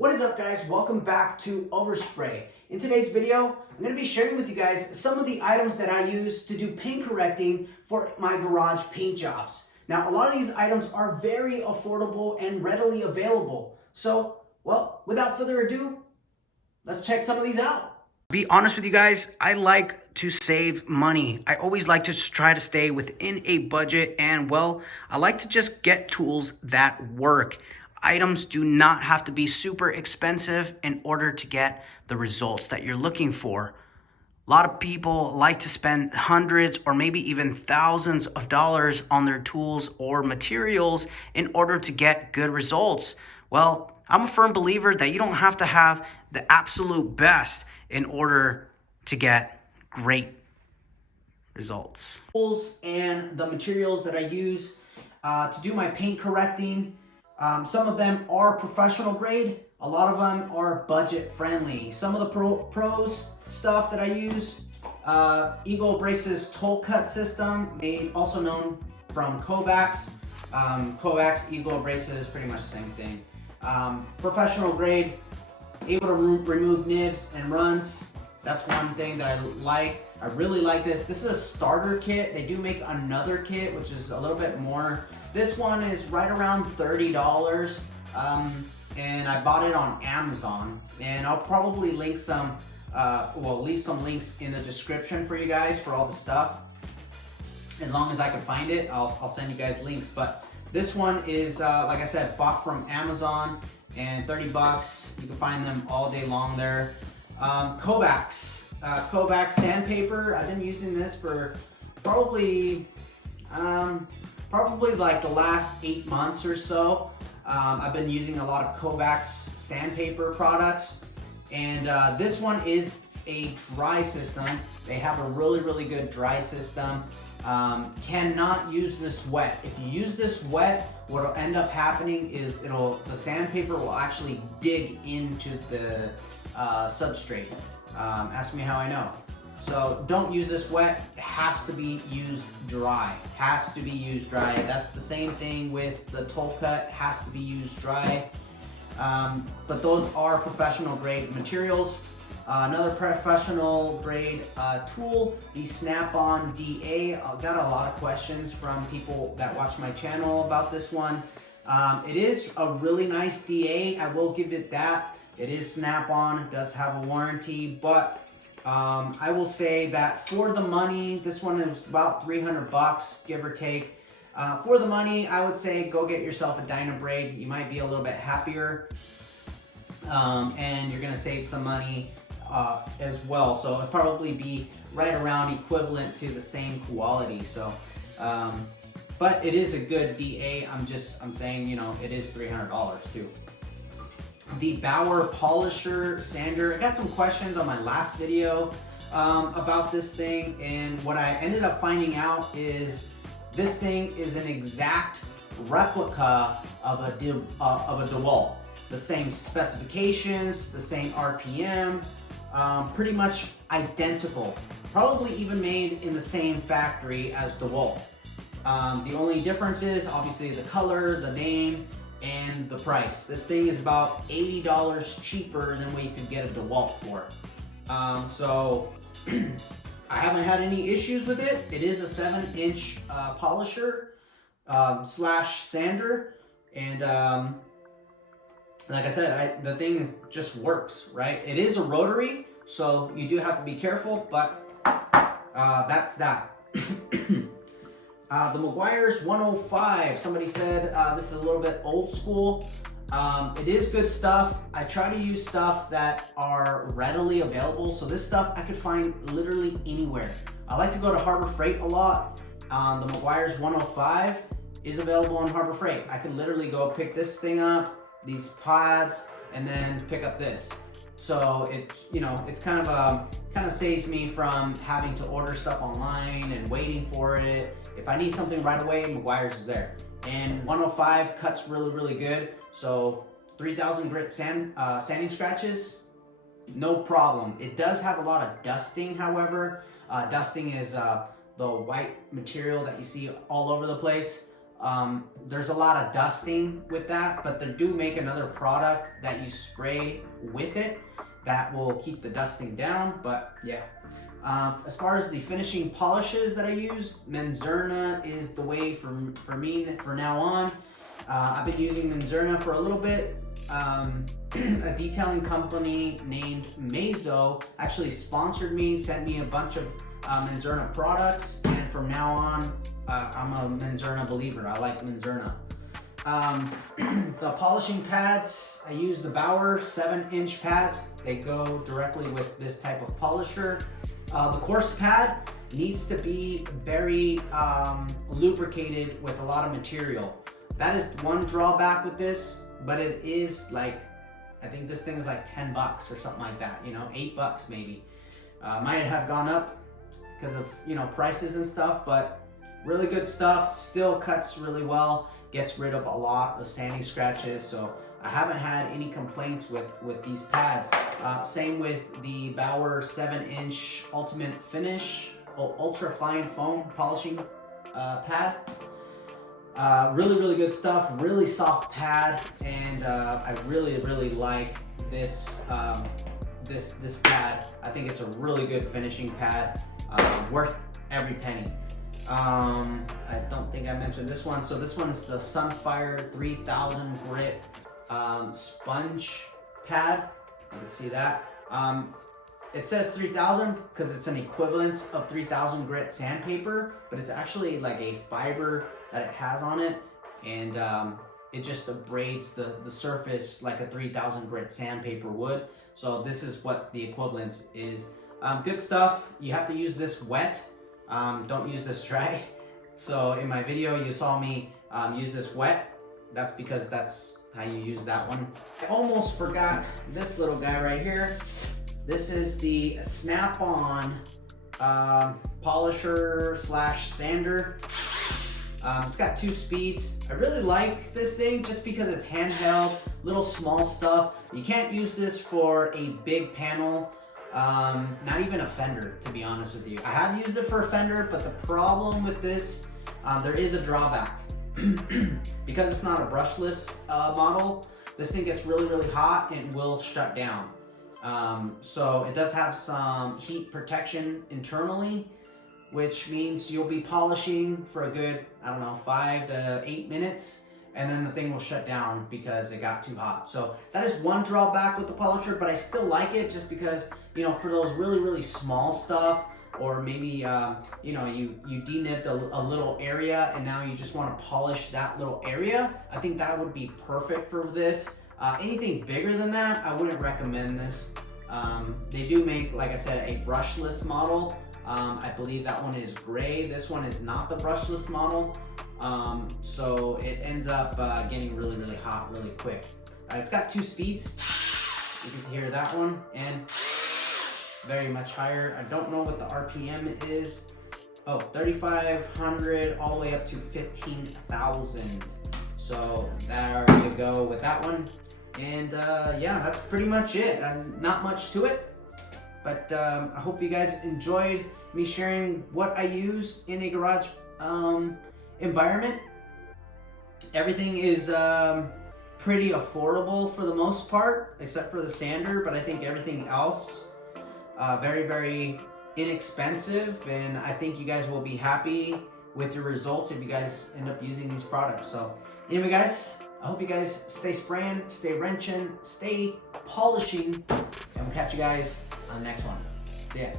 What is up, guys? Welcome back to Overspray. In today's video, I'm going to be sharing with you guys some of the items that I use to do paint correcting for my garage paint jobs. Now, a lot of these items are very affordable and readily available. So, well, without further ado, let's check some of these out. Be honest with you guys, I like to save money. I always like to try to stay within a budget, and well, I like to just get tools that work. Items do not have to be super expensive in order to get the results that you're looking for. A lot of people like to spend hundreds or maybe even thousands of dollars on their tools or materials in order to get good results. Well, I'm a firm believer that you don't have to have the absolute best in order to get great results. Tools and the materials that I use to do my paint correcting. Some of them are professional grade. A lot of them are budget friendly. Some of the pros stuff that I use, Eagle Abrasive's Tolecut system, also known from Kovax. Kovax, Eagle Abrasive is pretty much the same thing. Professional grade, able to remove nibs and runs. That's one thing that I like. I really like this. This is a starter kit. They do make another kit, which is a little bit more. This one is right around $30. And I bought it on Amazon. And I'll probably link some, leave some links in the description for you guys for all the stuff. As long as I can find it, I'll send you guys links. But this one is, like I said, bought from Amazon and 30 bucks. You can find them all day long there. Kovac Sandpaper. I've been using this for probably like the last 8 months or so. I've been using a lot of Kovac Sandpaper products, and this one is a dry system. They have a really good dry system. Cannot use this wet. If you use this wet, what will end up happening is the sandpaper will actually dig into the substrate. Ask me how I know. So don't use this wet. It has to be used dry. Has to be used dry. That's the same thing with the Tolecut. Has to be used dry. But those are professional grade materials. Another professional grade tool, the SnapOn DA. I got a lot of questions from people that watch my channel about this one. It is a really nice DA. I will give it that. It is Snap-on, it does have a warranty, but I will say that for the money, this one is about 300 bucks, give or take. For the money, I would say go get yourself a Dynabrade. You might be a little bit happier, and you're gonna save some money as well. So it'll probably be right around equivalent to the same quality. So, but it is a good DA. I'm saying, you know, it is $300 too. The Bauer polisher sander. I got some questions on my last video about this thing, and what I ended up finding out is this thing is an exact replica of a DeWalt. The same specifications, the same RPM, pretty much identical. Probably even made in the same factory as DeWalt. The only difference is obviously the color, the name, and the price. This thing is about $80 cheaper than what you could get a DeWalt for. So I haven't had any issues with it. It is a 7-inch polisher slash sander, and like I said, the thing just works, right? It is a rotary, so you do have to be careful, but that's that. The Meguiars 105, somebody said this is a little bit old school. It is good stuff. I try to use stuff that are readily available. So this stuff I could find literally anywhere. I like to go to Harbor Freight a lot. The Meguiars 105 is available on Harbor Freight. I could literally go pick this thing up, these pads, and then pick up this. So it's kind of saves me from having to order stuff online and waiting for it. If I need something right away, Mcguire's is there. And 105 cuts really good. So 3000 grit sanding scratches, no problem. It does have a lot of dusting, however. Dusting is the white material that you see all over the place. There's a lot of dusting with that, but they do make another product that you spray with it that will keep the dusting down. But yeah, as far as the finishing polishes that I use, Menzerna is the way for me for now on. I've been using Menzerna for a little bit. A detailing company named Mezzo actually sponsored me, sent me a bunch of Menzerna products, and from now on, I'm a Menzerna believer. I like Menzerna. The polishing pads, I use the Bauer 7-inch pads. They go directly with this type of polisher. The coarse pad needs to be very lubricated with a lot of material. That is one drawback with this, but it is like, I think this thing is like 10 bucks or something like that, you know, 8 bucks maybe. Might have gone up because of, you know, prices and stuff, but really good stuff. Still cuts really well, gets rid of a lot of sanding scratches. So I haven't had any complaints with these pads. Same with the Bauer 7-inch Ultimate Finish Ultra Fine Foam Polishing pad. Really good stuff, really soft pad, and I really like this this pad. I think it's a really good finishing pad, worth every penny. I don't think I mentioned this one. So this one is the Sunfire 3000 grit sponge pad. You can see that. It says 3000 because it's an equivalence of 3000 grit sandpaper, but it's actually like a fiber that it has on it, and it just abrades the surface like a 3000 grit sandpaper would. So this is what the equivalence is. Good stuff. You have to use this wet. Don't use this dry. So in my video you saw me use this wet. That's because that's how you use that one. I almost forgot this little guy right here. This is the SnapOn polisher slash sander. It's got 2 speeds. I really like this thing just because it's handheld, little small stuff. You can't use this for a big panel, not even a fender, to be honest with you. I have used it for a fender, but the problem with this, there is a drawback. Because it's not a brushless model, this thing gets really hot and will shut down. So it does have some heat protection internally, which means you'll be polishing for a good, I don't know, 5 to 8 minutes, and then the thing will shut down because it got too hot. So that is one drawback with the polisher, but I still like it just because, you know, for those really small stuff, or maybe, you know, you denibbed a little area and now you just want to polish that little area, I think that would be perfect for this. Anything bigger than that, I wouldn't recommend this. They do make, like I said, a brushless model. I believe that one is gray. This one is not the brushless model. So it ends up getting really hot really quick. It's got 2 speeds. You can hear that one, and very much higher. I don't know what the RPM is. Oh, 3,500 all the way up to 15,000. So there you go with that one. And yeah, that's pretty much it. Not much to it, but I hope you guys enjoyed me sharing what I use in a garage environment. Everything is pretty affordable for the most part, except for the sander, but I think everything else very inexpensive, and I think you guys will be happy with your results if you guys end up using these products. So anyway guys, I hope you guys stay spraying, stay wrenching, stay polishing, and we'll catch you guys on the next one. See ya.